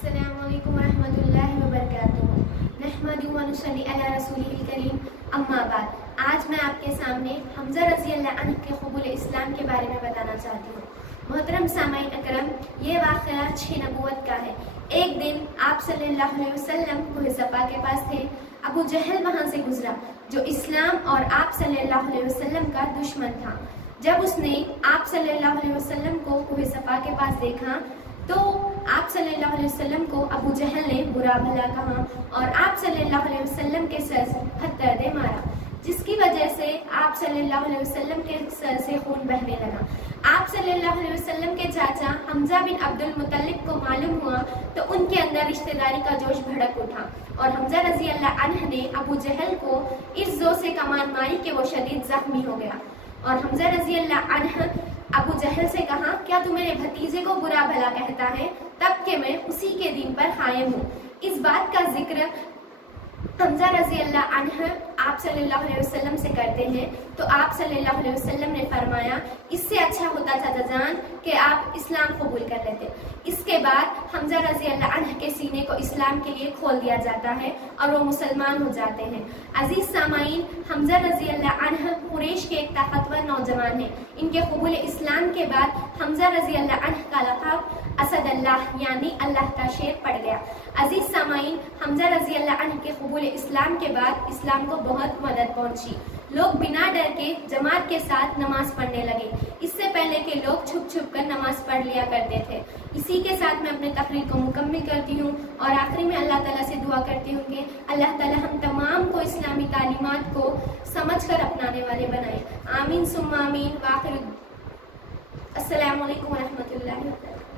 अस्सलामु अलैकुम रहमतुल्लाहि व बरकातुहू। नहमदुहु व नुसल्ली अला रसूलिहिल करीम, अम्मा बाद। आज मैं आपके सामने हमजा रज़ी अल्लाह अन्हु के क़बूल इस्लाम के बारे में बताना चाहती हूँ। मोहतरम सामाईन अकरम, ये वाक़या 6 नबूवत का है। एक दिन आप सल्लल्लाहु अलैहि वसल्लम कोहे सफ़ा के पास थे। अबू जहल वहाँ से गुजरा, जो इस्लाम और आप सल्लल्लाहु अलैहि वसल्लम का दुश्मन था। जब उसने आप सल्लल्लाहु अलैहि वसल्लम को कोहे सफ़ा के पास देखा तो आप सल्लल्लाहु अलैहि वसल्लम को अबू जहल ने बुरा भला कहा और आप सल्लल्लाहु अलैहि वसल्लम के सर से पत्थर दे मारा, जिसकी वजह से आप सल्लल्लाहु अलैहि वसल्लम के सर से खून बहने लगा। आप सल्लल्लाहु अलैहि वसल्लम के चाचा हमजा बिन अब्दुल मुत्तलिब को मालूम हुआ तो उनके अंदर रिश्तेदारी का जोश भड़क उठा और हमजा रज़ी अल्लाह अन्हु ने अबू जहल को इस जोर से कमान मारी कि वो शदीद जख्मी हो गया। और हमजा रज़ी अल्लाह अन्हु अबू जहल से कहा, क्या तू मेरे भतीजे को बुरा भला कहता है, तब कि मैं उसी के दिन पर कायम हूँ। इस बात का जिक्र हमजा रज़ी अल्लाह अन्हु आप सल्लल्लाहु अलैहि वसल्लम से करते हैं तो आप सल्लल्लाहु अलैहि वसल्लम ने फरमाया, इससे अच्छा होता चाचा जान कि आप इस्लाम कबूल कर लेते। इसके बाद हमजा रज़ी अल्लाह अन्हु के सीने को इस्लाम के लिए खोल दिया जाता है और वो मुसलमान हो जाते हैं। अजीज सामाईन, हमजा रज़ी अल्लाह अन्हु कुरैश के एक ताकतवर नौजवान हैं। इनके कबूल इस्लाम के बाद हमजा रज़ी अल्लाह अन्हु का लक़ब असद अल्लाह यानी अल्लाह का शेर पड़ गया। अजीज सामाईन, हमजा रज़ी अल्लाह अन्हु के कबूल इस्लाम के बाद इस्लाम को बहुत मदद पहुंची। लोग बिना डर के जमात के साथ नमाज पढ़ने लगे। इससे पहले के लोग छुप छुप कर नमाज पढ़ लिया करते थे। इसी के साथ मैं अपने तकरीर को मुकम्मल करती हूँ और आखिरी में अल्लाह ताला से दुआ करती हूँ कि अल्लाह ताला हम तमाम को इस्लामी तालीमात को समझ कर अपनाने वाले बनाए। आमीन सुम्मा आमीन। वाखिर अस्सलामु अलैकुम व रहमतुल्लाहि।